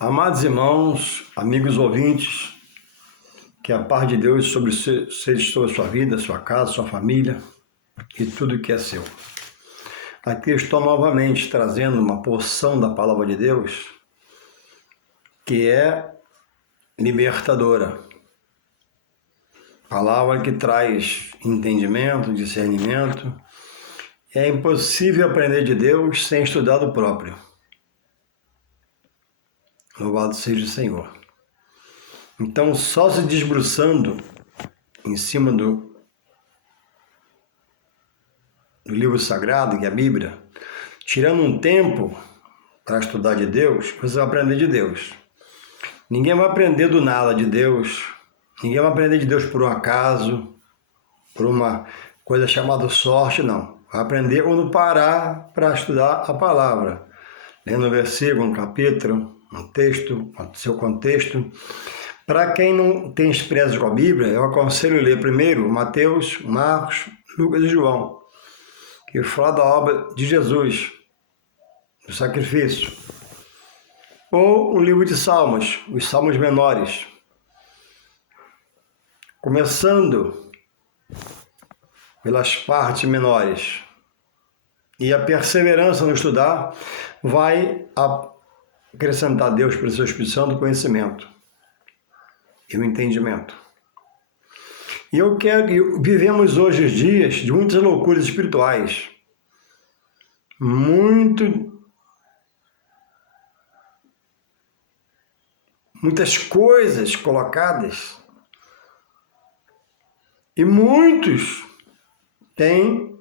Amados irmãos, amigos ouvintes, que a paz de Deus seja sobre a sua vida, sua casa, sua família e tudo que é seu. Aqui estou novamente trazendo uma porção da palavra de Deus que é libertadora. Palavra que traz entendimento, discernimento. É impossível aprender de Deus sem estudar do próprio. Louvado seja o Senhor. Então, só se debruçando em cima do livro sagrado, que é a Bíblia, tirando um tempo para estudar de Deus, você vai aprender de Deus. Ninguém vai aprender do nada de Deus, ninguém vai aprender de Deus por um acaso, por uma coisa chamada sorte, não. Vai aprender quando parar para estudar a palavra, lendo um versículo, um capítulo, um texto, seu contexto. Para quem não tem experiência com a Bíblia, eu aconselho ler primeiro Mateus, Marcos, Lucas e João, que fala da obra de Jesus, do sacrifício. Ou o livro de Salmos, os Salmos menores. Começando pelas partes menores. E a perseverança no estudar vai acrescentar a Deus pelo seu Espírito Santo o conhecimento e o entendimento. E vivemos hoje os dias de muitas loucuras espirituais. Muitas coisas colocadas. E muitos têm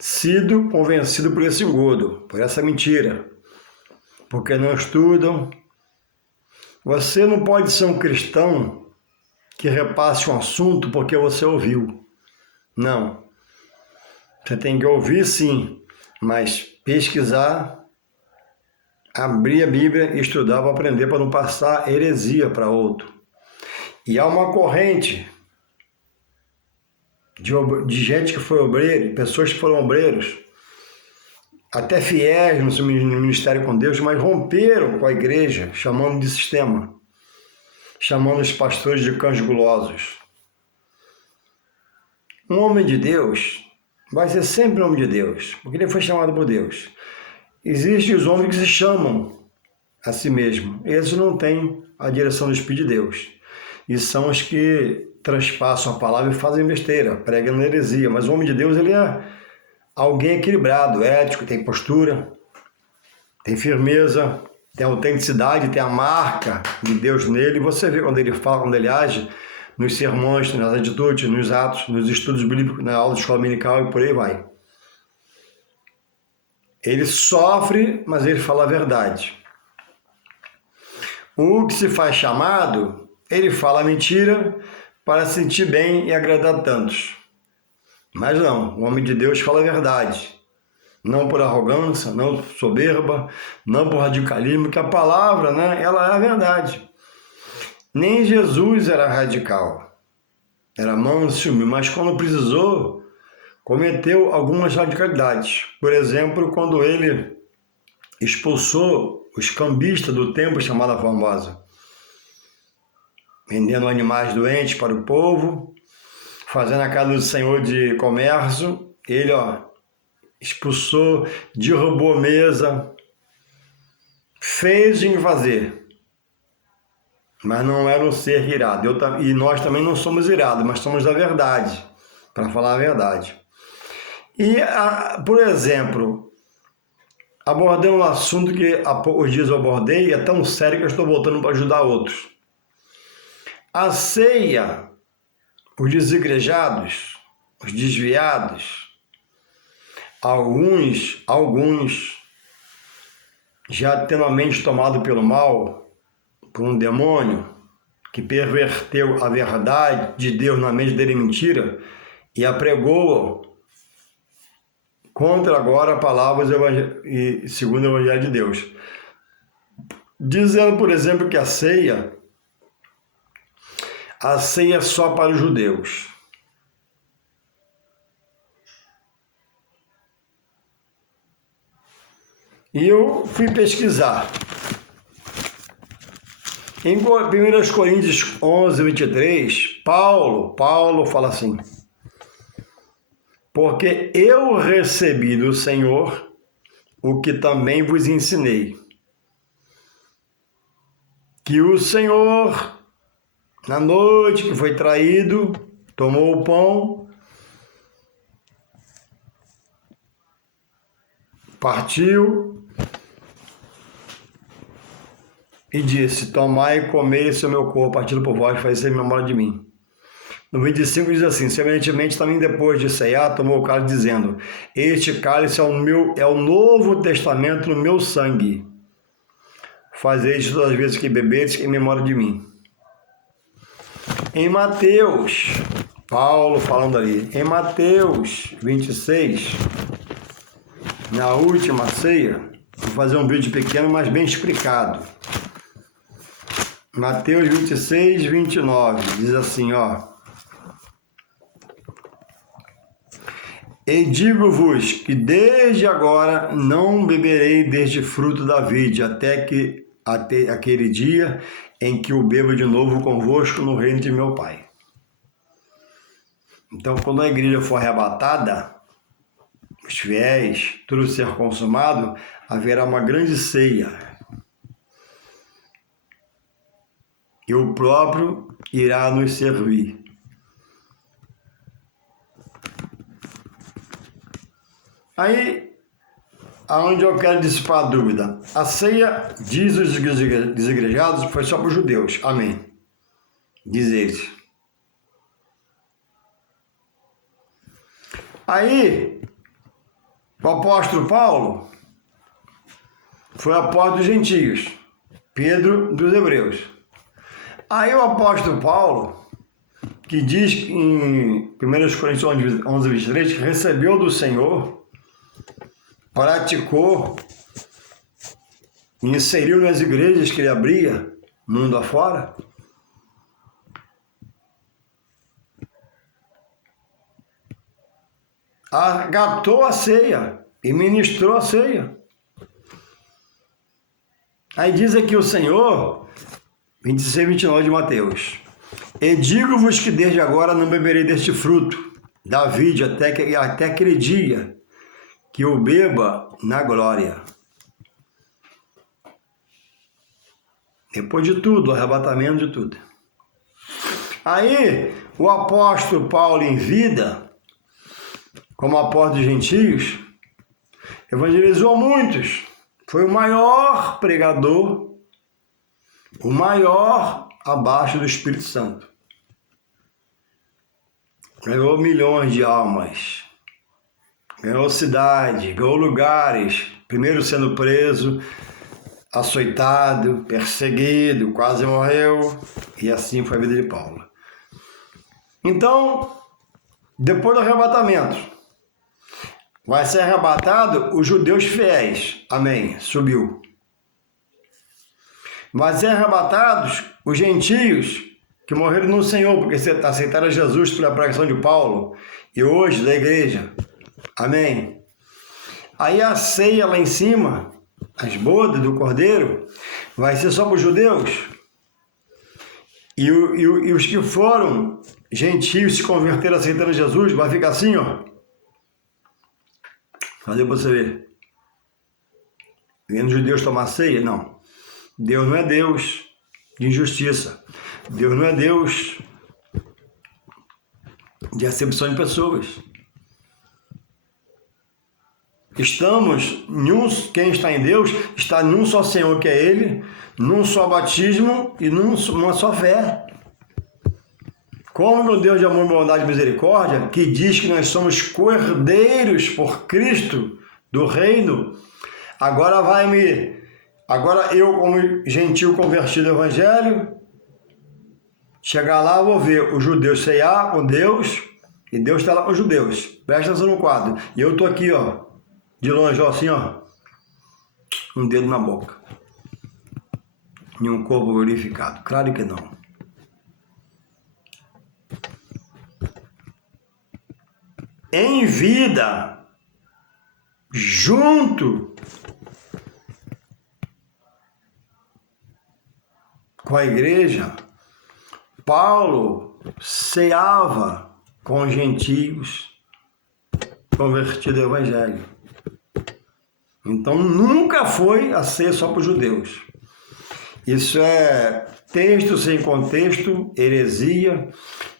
sido convencidos por esse engodo, por essa mentira. Porque não estudam. Você não pode ser um cristão que repasse um assunto porque você ouviu. Não. Você tem que ouvir sim, mas pesquisar, abrir a Bíblia e estudar para aprender, para não passar heresia para outro. E há uma corrente de gente que foi obreiro, pessoas que foram obreiros, até fiéis no seu ministério com Deus, mas romperam com a igreja, chamando de sistema, chamando os pastores de cães gulosos. Um homem de Deus vai ser sempre um homem de Deus, porque ele foi chamado por Deus. Existem os homens que se chamam a si mesmo. Esses não têm a direção do Espírito de Deus. E são os que transpassam a palavra e fazem besteira, pregam heresia. Mas o homem de Deus, ele é alguém equilibrado, ético, tem postura, tem firmeza, tem autenticidade, tem a marca de Deus nele. Você vê quando ele fala, quando ele age, nos sermões, nas atitudes, nos atos, nos estudos bíblicos, na aula de escola dominical e por aí vai. Ele sofre, mas ele fala a verdade. O que se faz chamado, ele fala a mentira para se sentir bem e agradar tantos. Mas não, o homem de Deus fala a verdade. Não por arrogância, não por soberba, não por radicalismo, que a palavra, ela é a verdade. Nem Jesus era radical, era manso, mas quando precisou, cometeu algumas radicalidades. Por exemplo, quando ele expulsou os cambistas do templo chamado Formosa, vendendo animais doentes para o povo, fazendo a casa do Senhor de comércio, ele expulsou, derrubou a mesa, fez em fazer, mas não era um ser irado. E nós também não somos irados, mas somos da verdade, para falar a verdade. E, por exemplo, abordei um assunto que há poucos dias eu abordei e é tão sério que eu estou voltando para ajudar outros. A ceia, os desigrejados, os desviados, alguns já tendo a mente tomada pelo mal, por um demônio que perverteu a verdade de Deus na mente dele mentira e a pregou contra agora a palavra e segundo o Evangelho de Deus. Dizendo, por exemplo, que a ceia é só para os judeus. E eu fui pesquisar. Em 1 Coríntios 11, 23, Paulo fala assim: porque eu recebi do Senhor o que também vos ensinei, que o Senhor, na noite que foi traído, tomou o pão, partiu e disse: tomai e comei esse é o meu corpo, partido por vós, fazei em memória de mim. No 25 diz assim: semelhantemente também depois de ceiar, tomou o cálice, dizendo: este cálice é o novo testamento no meu sangue. Fazei isto todas as vezes que bebedes em memória de mim. Em Mateus, Paulo falando ali, em Mateus 26, na última ceia, vou fazer um vídeo pequeno, mas bem explicado. Mateus 26, 29, diz assim, ó: e digo-vos que desde agora não beberei deste fruto da vide, até aquele dia em que o bebo de novo convosco no reino de meu Pai. Então, quando a igreja for arrebatada, os fiéis, tudo ser consumado, haverá uma grande ceia. E o próprio irá nos servir. Aí, aonde eu quero dissipar a dúvida? A ceia, diz os desigrejados, foi só para os judeus. Amém. Diz eles. Aí, o apóstolo Paulo foi apóstolo dos gentios, Pedro dos hebreus. Aí o apóstolo Paulo, que diz em 1 Coríntios 11, 23, que recebeu do Senhor, praticou, inseriu nas igrejas que ele abria, mundo afora, agatou a ceia e ministrou a ceia. Aí diz aqui o Senhor, 26, 29 de Mateus: e digo-vos que desde agora não beberei deste fruto da vide até aquele dia que eu beba na glória. Depois de tudo, o arrebatamento de tudo. Aí, o apóstolo Paulo em vida, como apóstolo dos gentios, evangelizou muitos. Foi o maior pregador, o maior abaixo do Espírito Santo. Ganhou milhões de almas. Ganhou cidade, ganhou lugares, primeiro sendo preso, açoitado, perseguido, quase morreu, e assim foi a vida de Paulo. Então, depois do arrebatamento, vai ser arrebatado os judeus fiéis, amém, subiu. Vai ser arrebatados os gentios que morreram no Senhor, porque aceitaram Jesus pela pregação de Paulo, e hoje da igreja. Amém? Aí a ceia lá em cima, as bodas do cordeiro, vai ser só para os judeus. E os que foram gentios se converteram aceitando Jesus, vai ficar assim, ó. Fazer para você ver. Vendo os judeus tomar ceia? Não. Deus não é Deus de injustiça. Deus não é Deus de acepção de pessoas. Quem está em Deus, está num só Senhor que é Ele, num só batismo e numa só fé. Como o Deus de amor, bondade e misericórdia, que diz que nós somos cordeiros por Cristo do reino, agora eu como gentil convertido ao Evangelho, chegar lá eu vou ver os judeus ceiar com Deus, e Deus está lá com os judeus. Presta atenção no quadro. E eu estou aqui, ó, de longe, ó, assim, ó, um dedo na boca. E um corpo glorificado. Claro que não. Em vida, junto com a igreja, Paulo ceava com os gentios convertidos ao evangelho. Então nunca foi a ceia só para os judeus. Isso é texto sem contexto, heresia,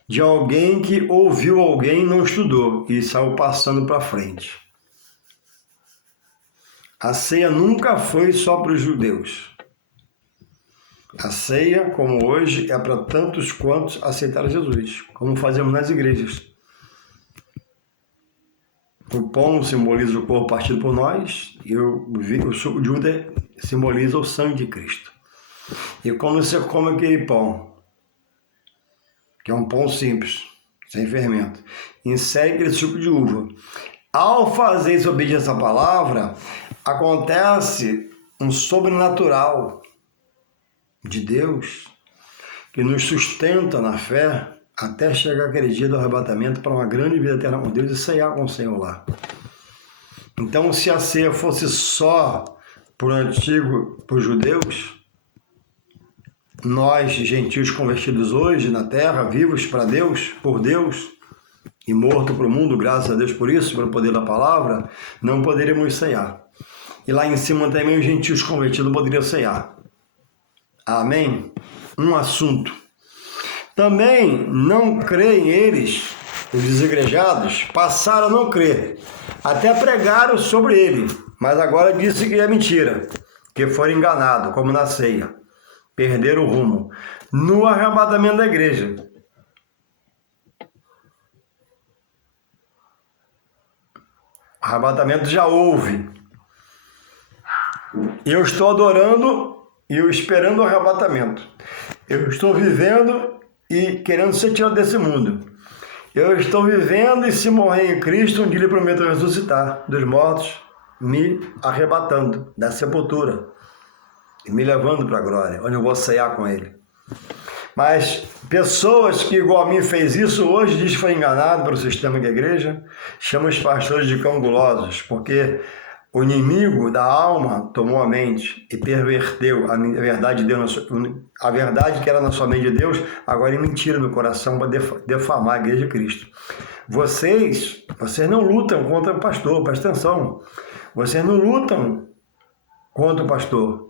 de alguém que ouviu alguém e não estudou e saiu passando para frente. A ceia nunca foi só para os judeus. A ceia, como hoje, é para tantos quantos aceitaram Jesus, como fazemos nas igrejas. O pão simboliza o corpo partido por nós e o suco de uva simboliza o sangue de Cristo. E quando você come aquele pão, que é um pão simples, sem fermento, insere aquele suco de uva. Ao fazer essa obediência à palavra, acontece um sobrenatural de Deus que nos sustenta na fé até chegar aquele dia do arrebatamento para uma grande vida eterna com Deus e ceiar com o Senhor lá. Então, se a ceia fosse só para os judeus, nós, gentios convertidos hoje na terra, vivos para Deus, por Deus, e morto para o mundo, graças a Deus por isso, pelo poder da palavra, não poderíamos ceiar. E lá em cima também os gentios convertidos poderiam ceiar. Amém? Um assunto. Também não creem eles, os desigrejados, passaram a não crer. Até pregaram sobre ele, mas agora disse que é mentira, que foram enganados, como na ceia. Perderam o rumo. No arrebatamento da igreja. Arrebatamento já houve. Eu estou adorando e eu esperando o arrebatamento. Eu estou vivendo e querendo ser tirado desse mundo. Eu estou vivendo e se morrer em Cristo, um dia Ele prometeu ressuscitar dos mortos, me arrebatando da sepultura e me levando para a glória, onde eu vou ceiar com Ele. Mas pessoas que igual a mim fez isso, hoje diz que foi enganado pelo sistema da igreja, chama os pastores de cão gulosos, porque o inimigo da alma tomou a mente e perverteu a verdade de Deus, a verdade que era na sua mente de Deus, agora é mentira no coração para defamar a igreja de Cristo. Vocês não lutam contra o pastor, presta atenção. Vocês não lutam contra o pastor,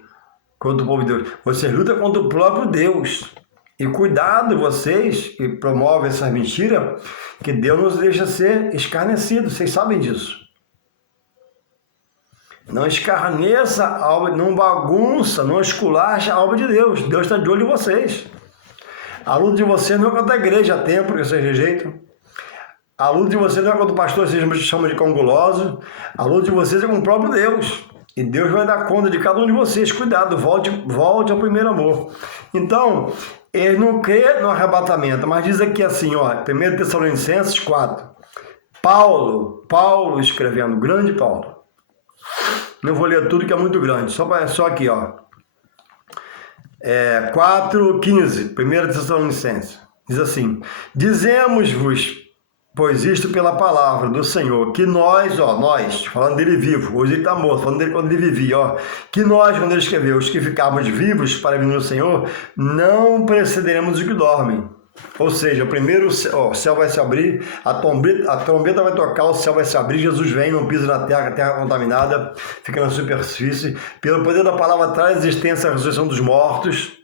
contra o povo de Deus. Vocês lutam contra o próprio Deus. E cuidado vocês que promovem essas mentiras, que Deus nos deixa ser escarnecido. Vocês sabem disso. Não escarneça a obra, não bagunça, não esculacha a obra de Deus. Deus está de olho em vocês. A luta de vocês não é contra a igreja, templo, que vocês rejeitam. A luta de vocês não é contra o pastor, vocês chamam de cão guloso. A luta de vocês é com o próprio Deus. E Deus vai dar conta de cada um de vocês. Cuidado, volte ao primeiro amor. Então, ele não crê no arrebatamento, mas diz aqui assim, ó, 1 Tessalonicenses 4. Paulo escrevendo, grande Paulo. Não vou ler tudo que é muito grande, só aqui, ó. 4:15, 1 Tessalonicenses. Diz assim: dizemos-vos, pois isto pela palavra do Senhor, que nós, falando dele vivo, hoje ele está morto, falando dele quando ele vivia, ó, que nós, quando ele escreveu, os que ficarmos vivos para vir no Senhor, não precederemos os que dormem. Ou seja, primeiro o céu vai se abrir, a trombeta vai tocar, o céu vai se abrir, Jesus vem, não pisa na terra, a terra contaminada, fica na superfície, pelo poder da palavra traz existência a ressurreição dos mortos,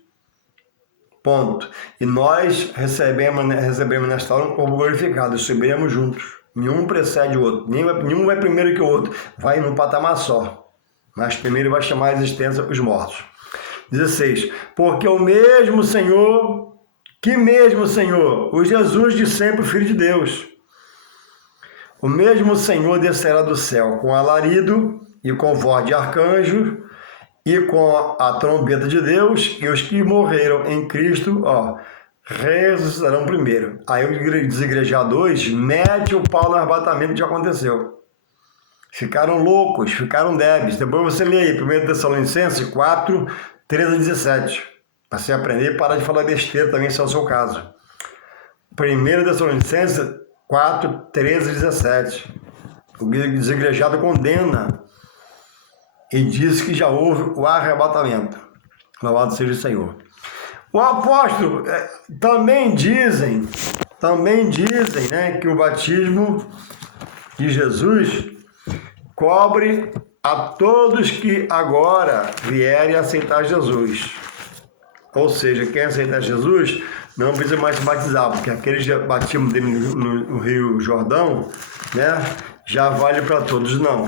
ponto. E nós recebemos nesta hora um corpo glorificado, subiremos juntos, nenhum precede o outro, nenhum vai primeiro que o outro, vai num patamar só, mas primeiro vai chamar a existência os mortos. 16, porque o mesmo Senhor, o Jesus de sempre, o Filho de Deus, o mesmo Senhor descerá do céu com alarido e com voz de arcanjo e com a trombeta de Deus, e os que morreram em Cristo, ressuscitarão primeiro. Aí os desigrejados mete o pau no arrebatamento que já aconteceu. Ficaram loucos, ficaram débeis. Depois você lê aí, 1 Tessalonicenses 4, 13 a 17. Para você aprender e parar de falar besteira também, se é o seu caso. 1 Tessalonicenses 4, 13 a 17. O desigrejado condena e diz que já houve o arrebatamento. Louvado seja o Senhor. O apóstolo, também dizem, né, que o batismo de Jesus cobre a todos que agora vierem aceitar Jesus. Ou seja, quem aceitar Jesus não precisa mais se batizar, porque aqueles batismos dele no Rio Jordão, né, já vale para todos, não.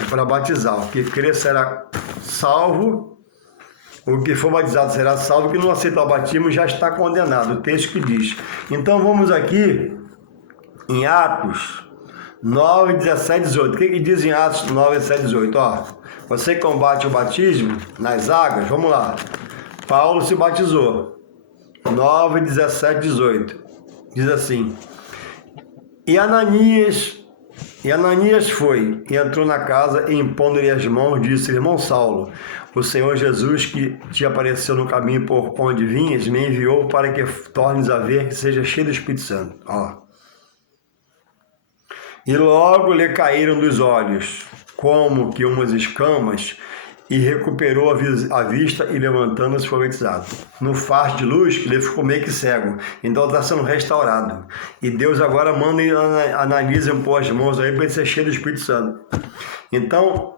É para batizar. O que crer será salvo, o que for batizado será salvo, o que não aceitar o batismo já está condenado. O texto que diz. Então vamos aqui em Atos 9, 17, 18. O que diz em Atos 9, 17, 18? Ó, você combate o batismo nas águas, vamos lá. Paulo se batizou. 9, 17, 18. Diz assim. E Ananias foi e entrou na casa e impondo-lhe as mãos, disse: Irmão Saulo, o Senhor Jesus que te apareceu no caminho por onde vinhas, me enviou para que tornes a ver que seja cheio do Espírito Santo. Ó. E logo lhe caíram dos olhos, como que umas escamas, e recuperou a vista e levantando-se foi batizado. No faz de luz, ele ficou meio que cego. Então está sendo restaurado. E Deus agora manda e analisa pôr as mãos aí para ele ser cheio do Espírito Santo. Então,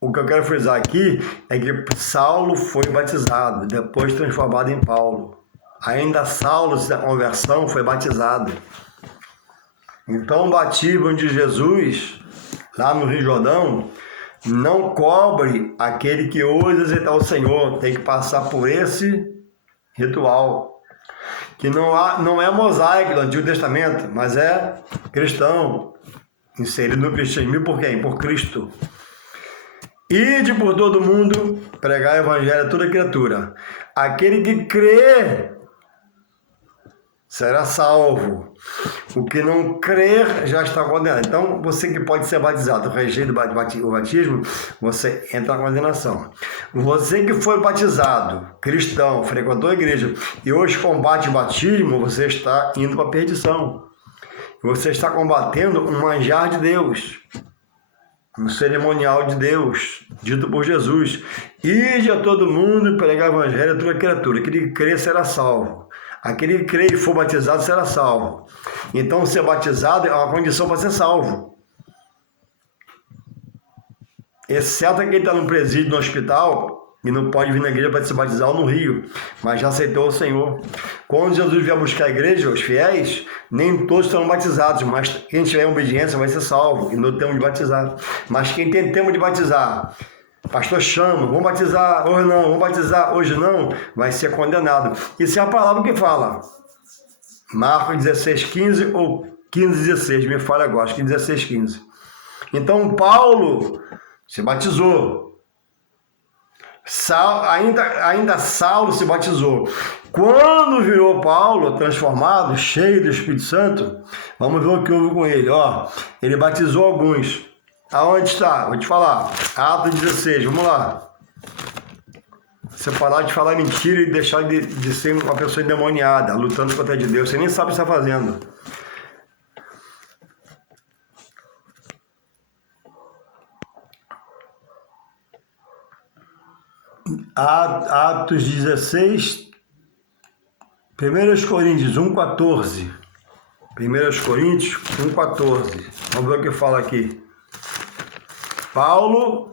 o que eu quero frisar aqui é que Saulo foi batizado, depois transformado em Paulo. Ainda Saulo, na conversão, foi batizado. Então, o batismo de Jesus, lá no Rio Jordão, não cobre aquele que hoje aceitar o Senhor. Tem que passar por esse ritual, que não é mosaico do Antigo Testamento, mas é cristão, inserido no cristianismo por quem? Por Cristo. Ide por todo mundo, pregar o evangelho a toda criatura. Aquele que crê será salvo. O que não crer já está condenado. Então, você que pode ser batizado, rejeita o batismo, você entra na condenação. Você que foi batizado, cristão, frequentou a igreja, e hoje combate o batismo, você está indo para a perdição. Você está combatendo um manjar de Deus, um cerimonial de Deus, dito por Jesus. Ide a todo mundo pregar o evangelho a toda criatura. Aquele que crer será salvo. Aquele que crê e for batizado será salvo. Então, ser batizado é uma condição para ser salvo. Exceto quem está no presídio, no hospital, e não pode vir na igreja para se batizar ou no rio, mas já aceitou o Senhor. Quando Jesus vier buscar a igreja, os fiéis, nem todos serão batizados, mas quem tiver obediência vai ser salvo, e não temos de batizar. Mas quem tem tempo de batizar, pastor chama, vamos batizar hoje não, vamos batizar hoje não, vai ser condenado. Isso é a palavra que fala. Marcos 16, 15 ou 15, 16, me fala agora, acho que 16, 15. Então Paulo se batizou. Ainda Saulo se batizou. Quando virou Paulo, transformado, cheio do Espírito Santo, vamos ver o que houve com ele. Ó, ele batizou alguns. Aonde está? Vou te falar. Atos 16, vamos lá. Você parar de falar mentira e deixar de ser uma pessoa endemoniada, lutando contra de Deus. Você nem sabe o que está fazendo. Atos 16, 1 Coríntios 1,14. 1 Coríntios 1,14. Vamos ver o que fala aqui. Paulo,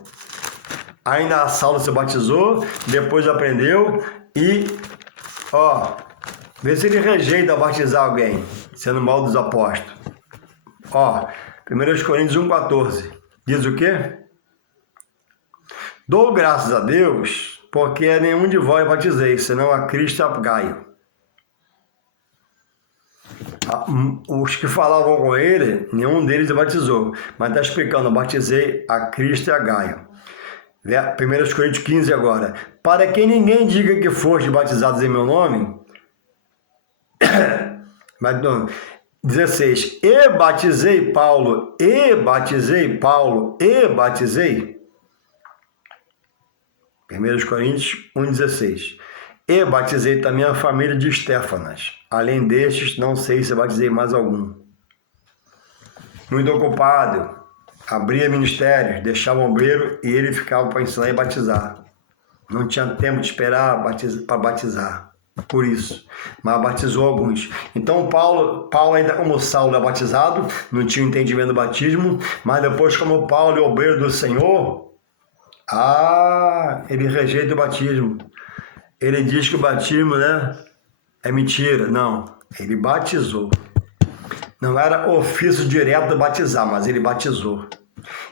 ainda Saulo se batizou, depois aprendeu e, ó, vê se ele rejeita batizar alguém, sendo mal dos apóstolos. Ó, 1 Coríntios 1,14. Diz o quê? Dou graças a Deus, porque a nenhum de vós batizei, senão a Cristo e a Gaio. Os que falavam com ele, nenhum deles batizou. Mas está explicando, batizei a Cristo e a Gaio. 1 Coríntios 15 agora. Para que ninguém diga que foste batizados em meu nome. 16. E batizei Paulo, 1 Coríntios 1,16. E batizei também a família de Estéfanas. Além destes, não sei se batizei mais algum. Muito ocupado, abria ministérios, deixava o obreiro e ele ficava para ensinar e batizar. Não tinha tempo de esperar para batizar. por isso, mas batizou alguns. Então Paulo ainda como Saulo é batizado, não tinha entendimento do batismo, mas depois como Paulo é obreiro do Senhor, ele rejeita o batismo. Ele diz que o batismo, é mentira. Não, ele batizou. Não era ofício direto de batizar, mas ele batizou.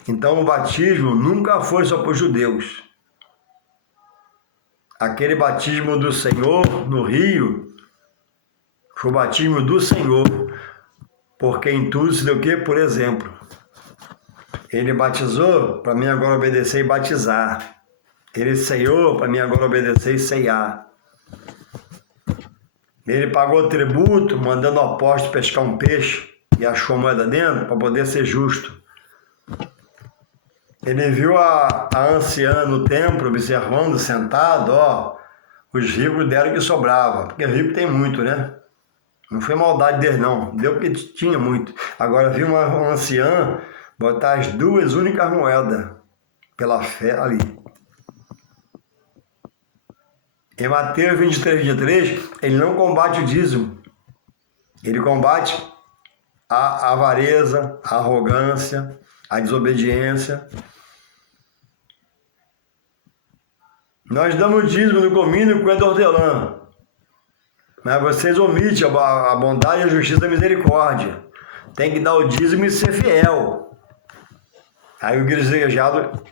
Então o batismo nunca foi só para os judeus. Aquele batismo do Senhor no rio foi o batismo do Senhor, porque em tudo se deu o quê? Por exemplo. Ele batizou para mim agora obedecer e batizar. Ele ceiou para mim agora obedecer e ceiar. Ele pagou tributo, mandando o apóstolo pescar um peixe e achou a moeda dentro para poder ser justo. Ele viu a anciã no templo, observando, sentado, os ricos deram o que sobrava, porque rico tem muito, né? Não foi maldade deles, não. Deu porque tinha muito. Agora viu uma anciã botar as 2 únicas moedas pela fé ali. Em Mateus 23, 23, ele não combate o dízimo. Ele combate a avareza, a arrogância, a desobediência. Nós damos dízimo no comínio com a hortelã, mas vocês omitem a bondade, a justiça e a misericórdia. Tem que dar o dízimo e ser fiel. Aí o desejado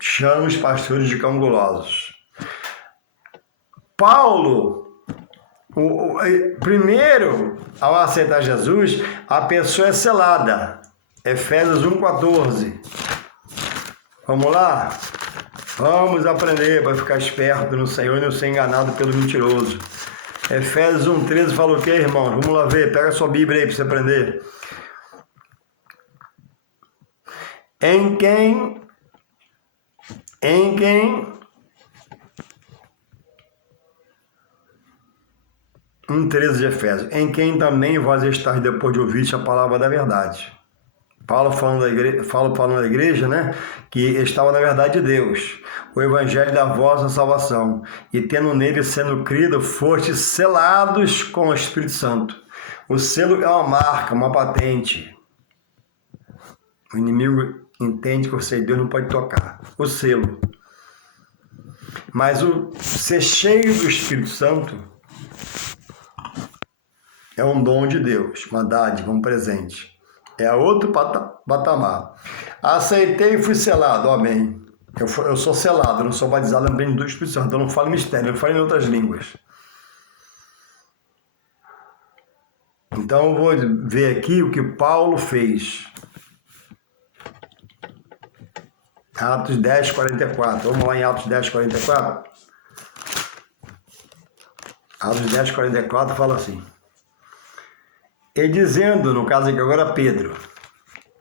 chama os pastores de cão gulosos. Paulo, primeiro, ao aceitar Jesus, a pessoa é selada. Efésios 1,14. Vamos lá? Vamos aprender para ficar esperto no Senhor e não ser enganado pelo mentiroso. Efésios 1,13 fala o quê, irmãos? Vamos lá ver, pega a sua Bíblia aí para você aprender. Em quem 1,13 de Efésios. Em quem também vós estáis depois de ouvir a palavra da verdade. Paulo falando da igreja, que estava na verdade de Deus, o evangelho da vossa salvação, e tendo nele sendo crido, fostes selados com o Espírito Santo. O selo é uma marca, uma patente. O inimigo entende que você e Deus não pode tocar. O selo. Mas o ser cheio do Espírito Santo é um dom de Deus, uma dádiva, um presente. É outro patamar. Aceitei e fui selado, amém. Eu sou selado, não sou batizado no reino do Espírito Santo, eu não falo mistério, eu falo em outras línguas. Então eu vou ver aqui o que Paulo fez. Atos 10, 44. Vamos lá em Atos 10, 44? Atos 10, 44 fala assim. E dizendo, no caso aqui agora Pedro,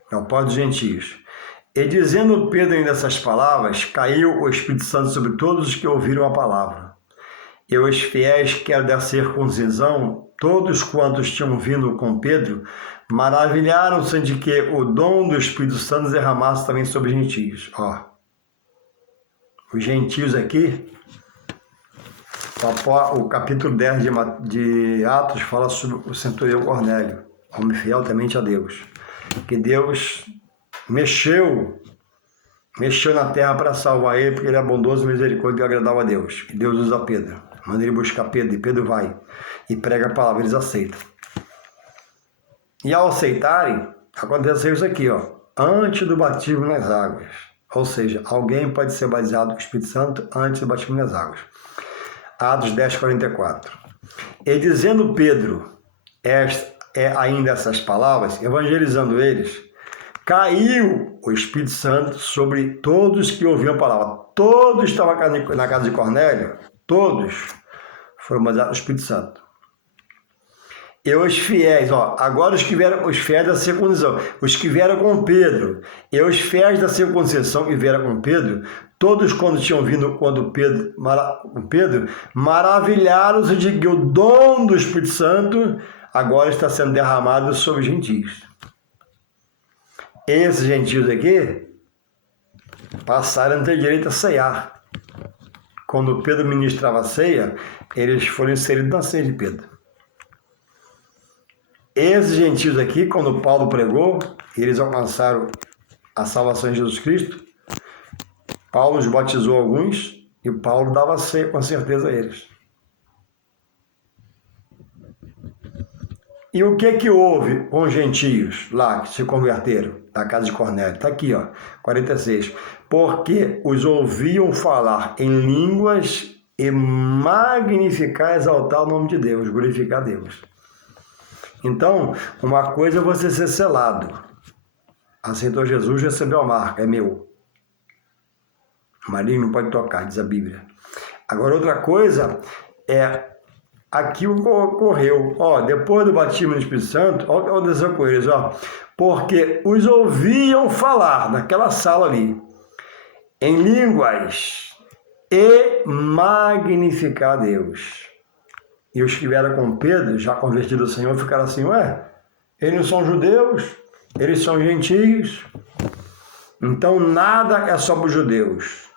é o pó dos gentios. E dizendo Pedro ainda essas palavras, caiu o Espírito Santo sobre todos os que ouviram a palavra. E os fiéis que eram da circuncisão, todos quantos tinham vindo com Pedro, maravilharam-se de que o dom do Espírito Santo derramasse também sobre os gentios. Os gentios aqui, o capítulo 10 de Atos fala sobre o centurião Cornélio, homem fiel temente a Deus. Que Deus mexeu na terra para salvar ele, porque ele é bondoso e misericórdia e agradava a Deus. E Deus usa Pedro, manda ele buscar Pedro, e Pedro vai e prega a palavra, eles aceitam. E ao aceitarem, aconteceu isso aqui, antes do batismo nas águas. Ou seja, alguém pode ser batizado com o Espírito Santo antes do batismo nas águas. Atos 10, 44. E dizendo Pedro ainda essas palavras, evangelizando eles, caiu o Espírito Santo sobre todos que ouviam a palavra. Todos estavam na casa de Cornélio, todos foram batizados com o Espírito Santo. E os fiéis, agora os fiéis da circuncisão, os que vieram com Pedro, e os fiéis da circuncisão que vieram com Pedro, todos quando tinham vindo com Pedro, maravilharam-se de que o dom do Espírito Santo agora está sendo derramado sobre os gentios. Esses gentios aqui passaram a ter direito a ceiar quando Pedro ministrava a ceia, eles foram inseridos na ceia de Pedro. Esses gentios aqui, quando Paulo pregou, eles alcançaram a salvação em Jesus Cristo. Paulo os batizou alguns e Paulo dava ceia com certeza a eles. E o que houve com os gentios lá que se converteram, da casa de Cornélio? Está aqui, ó, 46. Porque os ouviam falar em línguas e magnificar, exaltar o nome de Deus, glorificar Deus. Então, uma coisa é você ser selado. Aceitou Jesus, recebeu a marca, é meu. Marinho não pode tocar, diz a Bíblia. Agora, outra coisa é aquilo que ocorreu, depois do batismo no Espírito Santo, olha o que aconteceu com eles, porque os ouviam falar naquela sala ali, em línguas, e magnificar Deus. E os que vieram com Pedro, já convertidos ao Senhor, ficaram assim, eles não são judeus, eles são gentios, então nada é só para os judeus.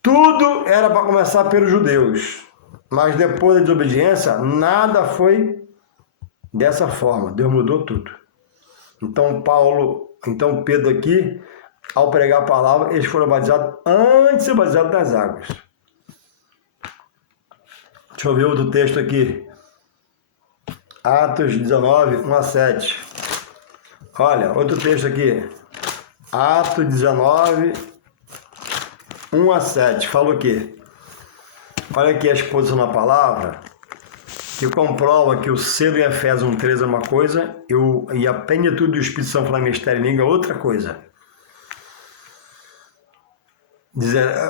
Tudo era para começar pelos judeus. Mas depois da desobediência, nada foi dessa forma. Deus mudou tudo. Então Pedro aqui, ao pregar a palavra, eles foram batizados antes de ser batizados nas águas. Deixa eu ver outro texto aqui. Atos 19, 1 a 7. Olha, outro texto aqui. Atos 19, 1 a 7. Fala o quê? Olha aqui a exposição na palavra, que comprova que o selo em Efésios 1:13 é uma coisa e a plenitude do Espírito Santo falar mistério em língua é outra coisa.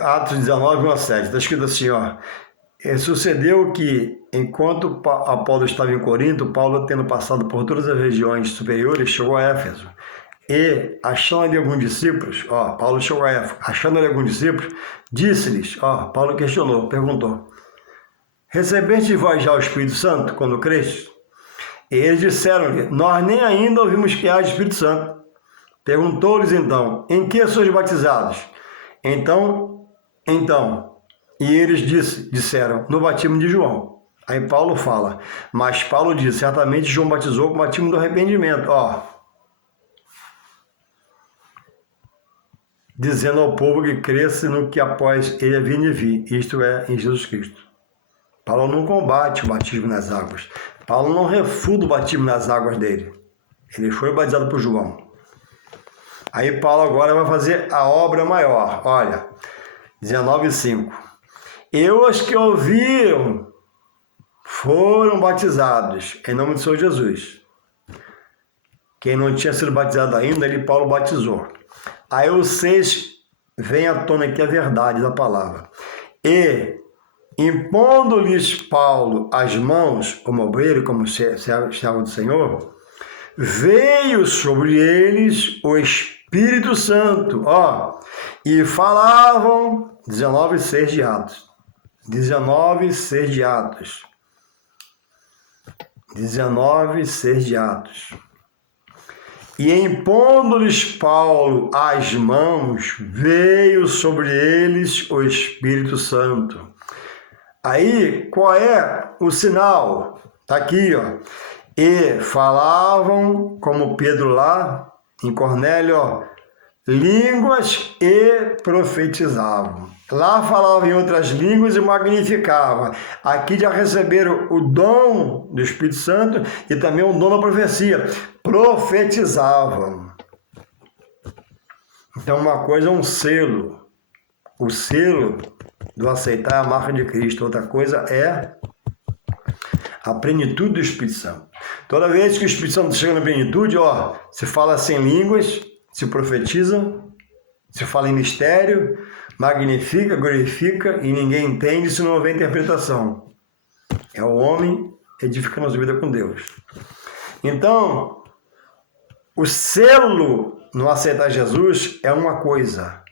Atos 19, 1 a 7. Está escrito assim, sucedeu que, enquanto Apolo estava em Corinto, Paulo, tendo passado por todas as regiões superiores, chegou a Éfeso. E, achando ali alguns discípulos, Paulo chegou a Éfeso, achando ali alguns discípulos, disse-lhes, Paulo questionou, perguntou, recebeste vós já o Espírito Santo quando creste? E eles disseram-lhe, nós nem ainda ouvimos que haja Espírito Santo. Perguntou-lhes então, em que sois batizados? Então, e eles disseram, no batismo de João. Aí Paulo fala, mas Paulo diz, certamente João batizou com o batismo do arrependimento, dizendo ao povo que cresce no que após ele havia de vir, isto é, em Jesus Cristo. Paulo não combate o batismo nas águas. Paulo não refuta o batismo nas águas dele. Ele foi batizado por João. Aí Paulo agora vai fazer a obra maior. Olha, 19:5. E os que ouviram foram batizados em nome do Senhor Jesus. Quem não tinha sido batizado ainda, Paulo batizou. Aí o 6 vem à tona aqui a verdade da palavra. E, impondo-lhes Paulo as mãos, como obreiro, como servo do Senhor, veio sobre eles o Espírito Santo, e falavam, 19:6 de Atos. 19:6 de Atos. 19:6 de Atos. E impondo-lhes Paulo as mãos, veio sobre eles o Espírito Santo. Aí, qual é o sinal? Está aqui, E falavam, como Pedro lá, em Cornélio, línguas e profetizavam. Lá falavam em outras línguas e magnificavam. Aqui já receberam o dom do Espírito Santo e também o dom da profecia. Profetizavam. Então, uma coisa é um selo. O selo do aceitar a marca de Cristo. Outra coisa é a plenitude do Espírito Santo. Toda vez que o Espírito Santo chega na plenitude, se fala sem línguas, se profetiza, se fala em mistério, magnifica, glorifica e ninguém entende se não houver interpretação. É o homem edificando a sua vida com Deus. Então, o selo no aceitar Jesus é uma coisa.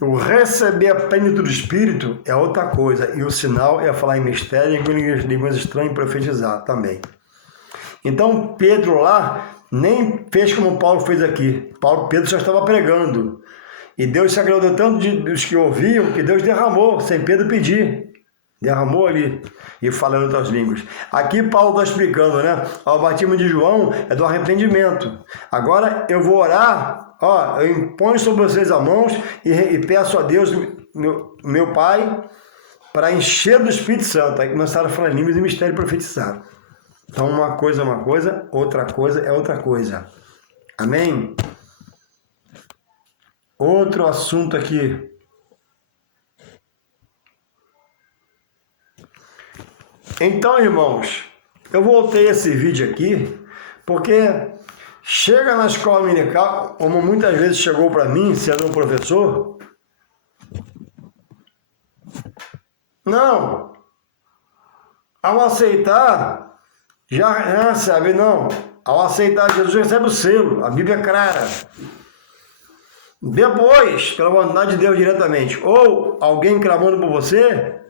O receber a plenitude do Espírito é outra coisa. E o sinal é falar em mistério, em línguas estranhas e profetizar também. Então, Pedro lá nem fez como Paulo fez aqui. Pedro já estava pregando. E Deus se agradou tanto dos que ouviam, que Deus derramou, sem Pedro pedir. Derramou ali, e falando outras línguas. Aqui Paulo está explicando, né? O batismo de João é do arrependimento. Agora eu vou orar, eu imponho sobre vocês as mãos e peço a Deus, meu Pai, para encher do Espírito Santo. Aí começaram a falar em línguas e mistério profetizar. Então uma coisa é uma coisa, outra coisa é outra coisa. Amém? Outro assunto aqui. Então, irmãos, eu voltei esse vídeo aqui porque chega na escola dominical, como muitas vezes chegou para mim, sendo um professor, não, ao aceitar, já recebe, não, ao aceitar Jesus recebe o selo, a Bíblia é clara. Depois, pela vontade de Deus diretamente, ou alguém clamando por você,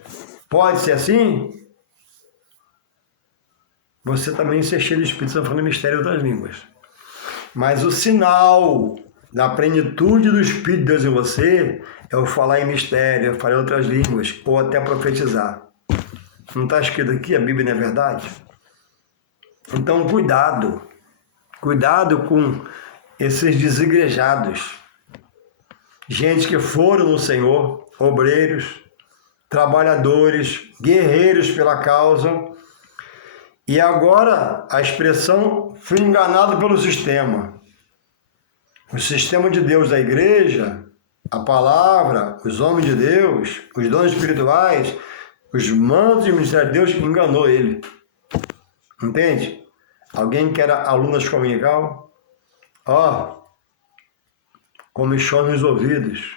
pode ser assim, você também ser cheio de Espírito Santo falando mistério em outras línguas. Mas o sinal da plenitude do Espírito de Deus em você é o falar em mistério, falar em outras línguas, ou até profetizar. Não está escrito aqui, a Bíblia não é verdade? Então, cuidado. Cuidado com esses desigrejados. Gente que foram no Senhor, obreiros, trabalhadores, guerreiros pela causa. E agora a expressão fui enganado pelo sistema. O sistema de Deus da igreja, a palavra, os homens de Deus, os dons espirituais, os mandos e o ministério de Deus enganou ele. Entende? Alguém que era aluno da escola dominical, comichão nos ouvidos,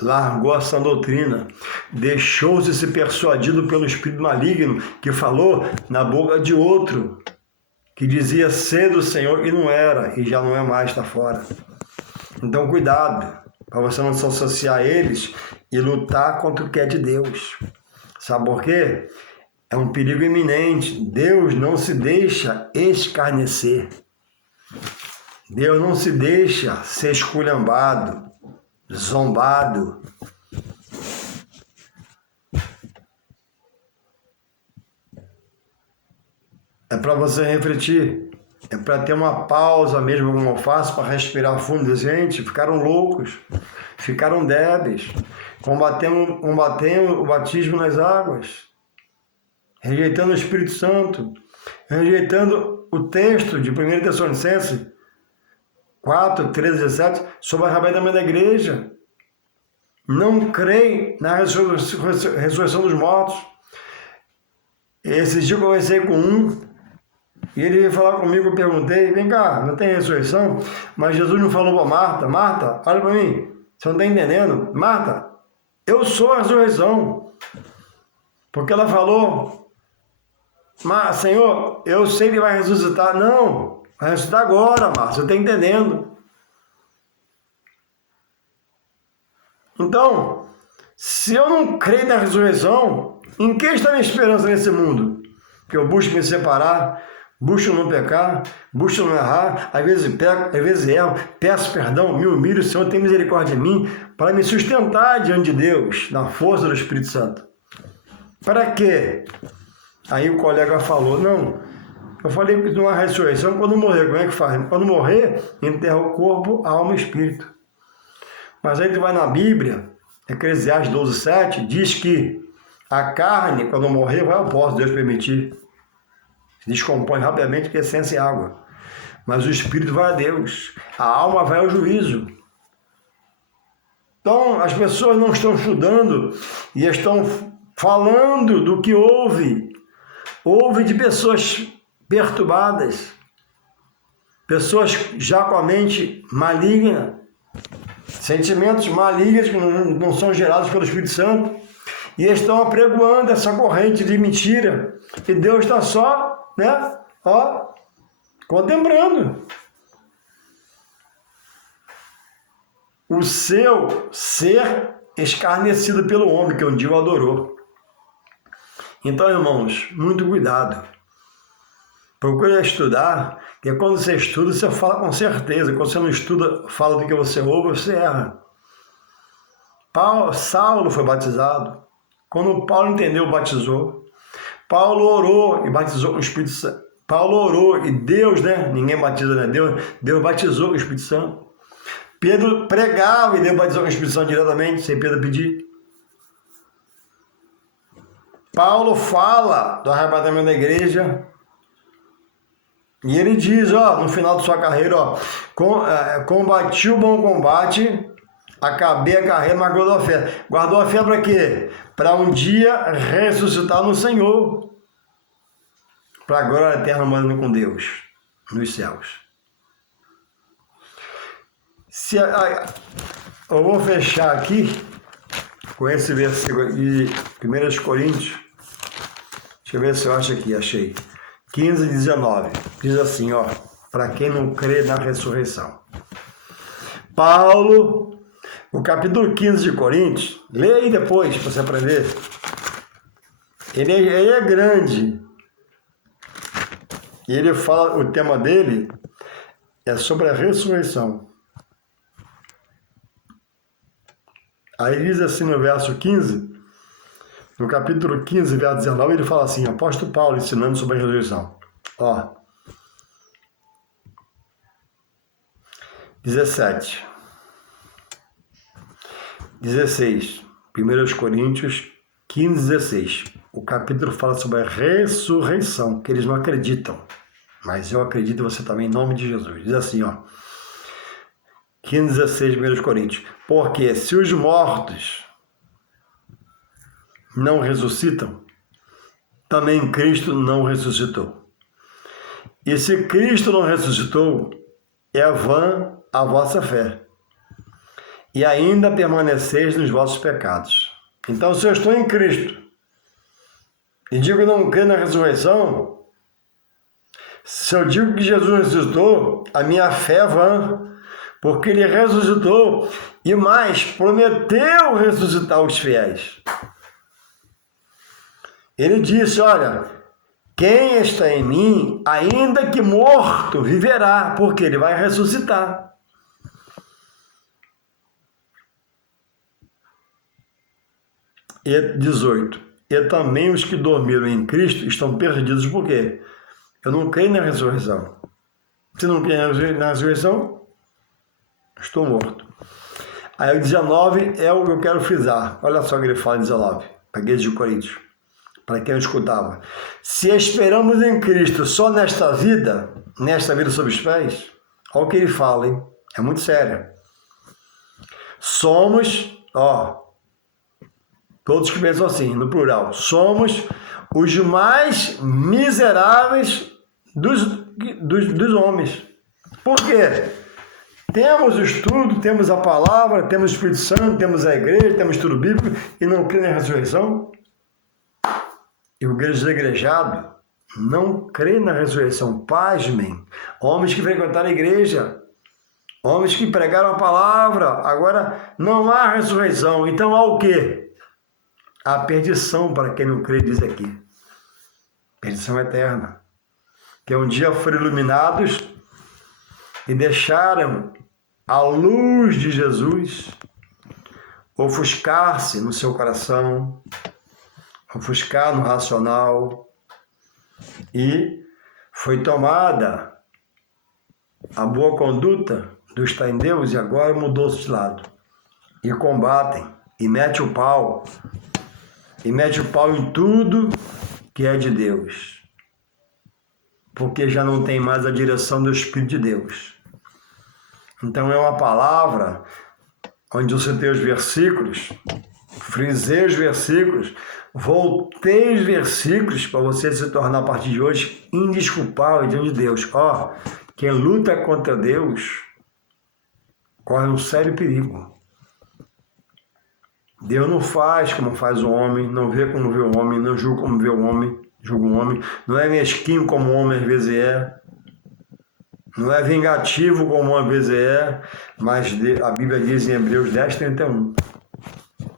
largou a sã doutrina, deixou-se ser persuadido pelo espírito maligno que falou na boca de outro, que dizia ser do Senhor e não era, e já não é mais, está fora. Então cuidado, para você não se associar a eles e lutar contra o que é de Deus. Sabe por quê? É um perigo iminente. Deus não se deixa escarnecer. Deus não se deixa ser esculhambado, zombado. É para você refletir. É para ter uma pausa mesmo, como eu faço, para respirar fundo. Gente, ficaram loucos, ficaram débeis, combatendo o batismo nas águas, rejeitando o Espírito Santo, rejeitando o texto de 1 Tessalonicenses 4, 13, 17, sobre o arrebatamento da igreja. Não creem na ressurreição dos mortos. Esses dias eu conversei com um, e ele veio falar comigo, eu perguntei, vem cá, não tem ressurreição? Mas Jesus não falou para Marta, Marta, olha para mim, você não está entendendo? Marta, eu sou a ressurreição. Porque ela falou, mas Senhor, eu sei que vai ressuscitar. Não, vai ressuscitar agora, Marta, você está entendendo? Então, se eu não creio na ressurreição, em que está a minha esperança nesse mundo? Que eu busco me separar, busco não pecar, busco não errar, às vezes peco, às vezes erro, peço perdão, me humilho, o Senhor tem misericórdia de mim, para me sustentar diante de Deus, na força do Espírito Santo. Para quê? Aí o colega falou, não, eu falei que não há ressurreição quando morrer, como é que faz? Quando morrer, enterra o corpo, a alma e o espírito. Mas aí tu vai na Bíblia, Eclesiastes 12:7, diz que a carne, quando morrer, vai ao pó, se Deus permitir. Se descompõe rapidamente, porque é essência e água. Mas o espírito vai a Deus, a alma vai ao juízo. Então, as pessoas não estão estudando e estão falando do que houve. Houve de pessoas perturbadas, pessoas já com a mente maligna, sentimentos malignos que não são gerados pelo Espírito Santo, e estão apregoando essa corrente de mentira, e Deus está só, contemplando. O seu ser escarnecido pelo homem, que um dia o adorou. Então, irmãos, muito cuidado. Procure estudar, porque quando você estuda, você fala com certeza. Quando você não estuda, fala do que você ouve, você erra. Saulo foi batizado. Quando Paulo entendeu, batizou. Paulo orou e batizou com o Espírito Santo. Paulo orou e Deus, né? Ninguém batiza, né? Deus batizou com o Espírito Santo. Pedro pregava e Deus batizou com o Espírito Santo diretamente, sem Pedro pedir. Paulo fala do arrebatamento da igreja e ele diz, ó, no final de sua carreira, ó, combati o bom combate, acabei a carreira, mas guardou a fé. Guardou a fé para quê? Para um dia ressuscitar no Senhor, para a glória eterna morando com Deus nos céus. Eu vou fechar aqui com esse versículo de 1 Coríntios. Deixa eu ver se eu acho aqui, achei. 15 e 19. Diz assim, ó, para quem não crê na ressurreição. Paulo, o capítulo 15 de Coríntios, lê aí depois para você aprender. Ele é grande. E ele fala, o tema dele é sobre a ressurreição. Aí diz assim no verso 15, no capítulo 15, verso 19, ele fala assim, apóstolo Paulo ensinando sobre a ressurreição. Ó, 17, 16, 1 Coríntios 15, 16. O capítulo fala sobre a ressurreição, que eles não acreditam. Mas eu acredito em você também, em nome de Jesus. Diz assim, ó, 15, 16, 1 Coríntios. Porque se os mortos não ressuscitam, também Cristo não ressuscitou. E se Cristo não ressuscitou, é vã a vossa fé. E ainda permaneceis nos vossos pecados. Então, se eu estou em Cristo e digo que não creio na ressurreição, se eu digo que Jesus ressuscitou, a minha fé é vã. Porque ele ressuscitou e mais, prometeu ressuscitar os fiéis. Ele disse, olha, quem está em mim, ainda que morto, viverá, porque ele vai ressuscitar. E 18. E também os que dormiram em Cristo estão perdidos, por quê? Eu não creio na ressurreição. Se não creio na ressurreição, estou morto. Aí o 19 é o que eu quero frisar. Olha só o que ele fala em 19, para a igreja de Coríntios, para quem não escutava. Se esperamos em Cristo só nesta vida sob os pés, olha o que ele fala, hein? É muito sério. Somos, ó, todos que pensam assim, no plural, somos os mais miseráveis dos homens. Por quê? Temos o estudo, temos a palavra, temos o Espírito Santo, temos a igreja, temos tudo bíblico e não crê na ressurreição? E o desegrejado não crê na ressurreição. Pasmem, homens que frequentaram a igreja, homens que pregaram a palavra, agora não há ressurreição. Então há o quê? A perdição para quem não crê, diz aqui. Perdição eterna. Que um dia foram iluminados e deixaram a luz de Jesus ofuscar-se no seu coração, ofuscar no racional, e foi tomada a boa conduta do estar em Deus e agora mudou-se de lado. E combatem, e mete o pau em tudo que é de Deus, porque já não tem mais a direção do Espírito de Deus. Então é uma palavra onde eu citei os versículos, frisei os versículos, voltei os versículos para você se tornar a partir de hoje indesculpável diante de Deus. Ó, quem luta contra Deus corre um sério perigo. Deus não faz como faz o homem, não vê como vê o homem, não julga como vê o homem, julga o homem, não é mesquinho como o homem às vezes é, não é vingativo como uma vez é, mas a Bíblia diz em Hebreus 10, 31.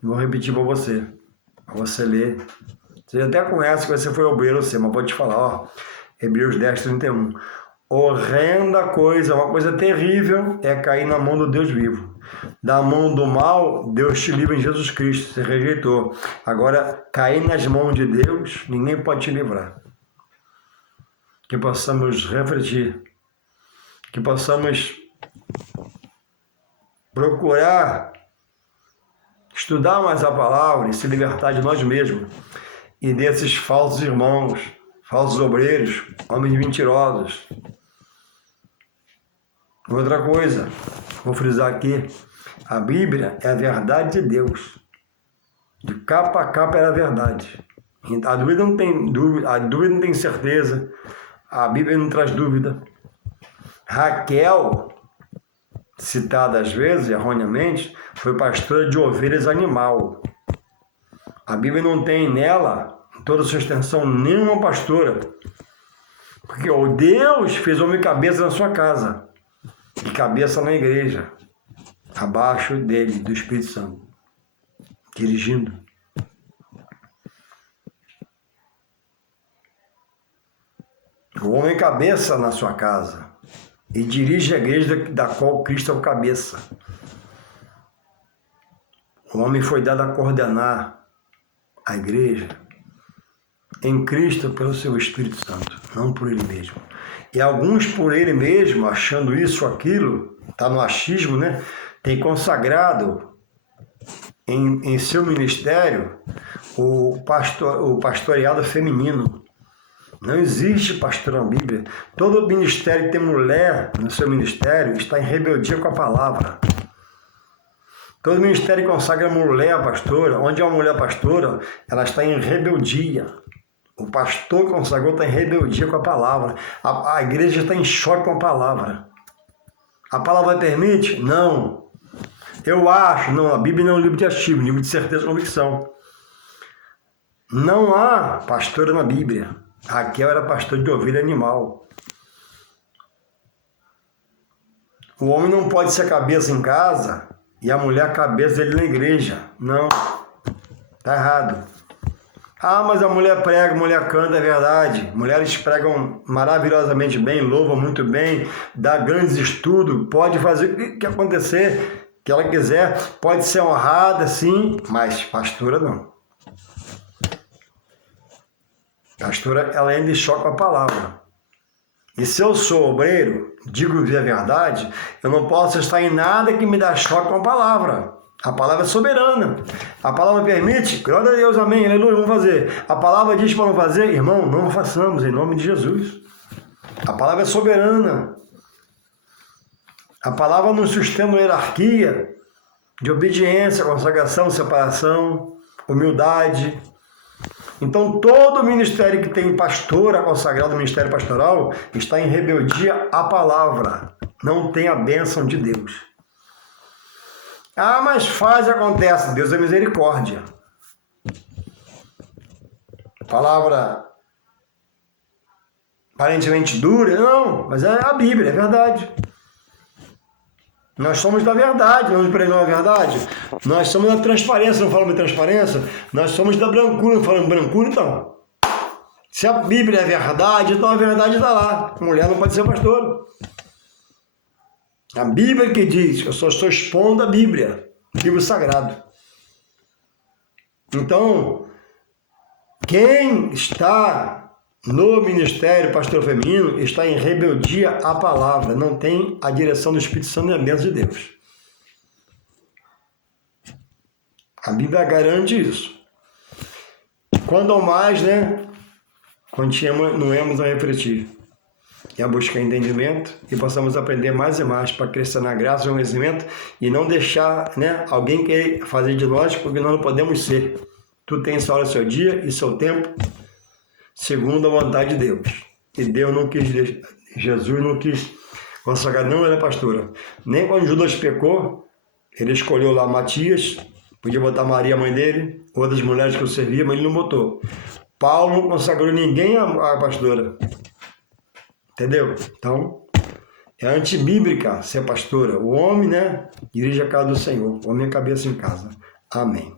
Vou repetir para você ler. Você até conhece que você foi obreiro, mas vou te falar, ó, Hebreus 10, 31. Horrenda coisa, uma coisa terrível é cair na mão do Deus vivo. Da mão do mal, Deus te livra em Jesus Cristo, você rejeitou. Agora, cair nas mãos de Deus, ninguém pode te livrar. Que possamos refletir, que possamos procurar estudar mais a palavra e se libertar de nós mesmos e desses falsos irmãos, falsos obreiros, homens mentirosos. Outra coisa, vou frisar aqui, a Bíblia é a verdade de Deus. De capa a capa é a verdade. A dúvida não tem certeza, a Bíblia não traz dúvida. Raquel, citada às vezes, erroneamente, foi pastora de ovelhas animal. A Bíblia não tem nela, em toda a sua extensão, nenhuma pastora. Porque o Deus fez homem cabeça na sua casa e cabeça na igreja, abaixo dele, do Espírito Santo, dirigindo. O homem cabeça na sua casa e dirige a igreja da qual Cristo é o cabeça. O homem foi dado a coordenar a igreja em Cristo pelo seu Espírito Santo, não por ele mesmo. E alguns por ele mesmo, achando isso ou aquilo, está no achismo, né? Tem consagrado em seu ministério o pastoreado feminino. Não existe pastor na Bíblia. Todo ministério que tem mulher no seu ministério está em rebeldia com a palavra. Todo ministério que consagra mulher pastora, onde é uma mulher pastora, ela está em rebeldia. O pastor que consagrou está em rebeldia com a palavra. A igreja está em choque com a palavra. A palavra permite? Não. Eu acho, não, a Bíblia não é um livro de achismo, livro de certeza e convicção. Não há pastora na Bíblia. Raquel era pastor de ovelha animal. O homem não pode ser cabeça em casa e a mulher cabeça dele na igreja. Não. Está errado. Ah, mas a mulher prega, a mulher canta, é verdade. Mulheres pregam maravilhosamente bem, louvam muito bem, dá grandes estudos, pode fazer o que acontecer, que ela quiser, pode ser honrada, sim, mas pastora não. Pastora, ela ainda choca a palavra. E se eu sou obreiro, digo-lhe a verdade, eu não posso estar em nada que me dá choque com a palavra. A palavra é soberana. A palavra permite, glória a Deus, amém, aleluia, vamos fazer. A palavra diz para não fazer, irmão, não façamos, em nome de Jesus. A palavra é soberana. A palavra nos sustenta uma hierarquia de obediência, consagração, separação, humildade. Então, todo ministério que tem pastora consagrado, ministério pastoral, está em rebeldia à palavra. Não tem a bênção de Deus. Ah, mas faz e acontece. Deus é misericórdia. Palavra aparentemente dura? Não, mas é a Bíblia, é verdade. Nós somos da verdade, não pregamos a verdade. Nós somos da transparência, não falamos de transparência. Nós somos da brancura, não falamos de brancura, então. Se a Bíblia é verdade, então a verdade está lá. A mulher não pode ser pastora. A Bíblia que diz, eu só estou expondo a Bíblia, livro sagrado. Então, quem está no ministério pastor feminino está em rebeldia à palavra, não tem a direção do Espírito Santo e a bênção de Deus. A Bíblia garante isso. Quando ao mais, né, continuemos a refletir e a buscar entendimento e possamos aprender mais e mais para crescer na graça e no conhecimento e não deixar, né, alguém querer fazer de nós porque nós não podemos ser. Tu tens sua hora, seu dia e seu tempo, segundo a vontade de Deus. E Deus não quis, Jesus não quis consagrar, não era pastora. Nem quando Judas pecou, ele escolheu lá Matias, podia botar Maria, a mãe dele, outras mulheres que o serviam, mas ele não botou. Paulo não consagrou ninguém a pastora. Entendeu? Então, é antibíblica ser pastora. O homem, né, dirige a casa do Senhor. O homem é cabeça em casa. Amém.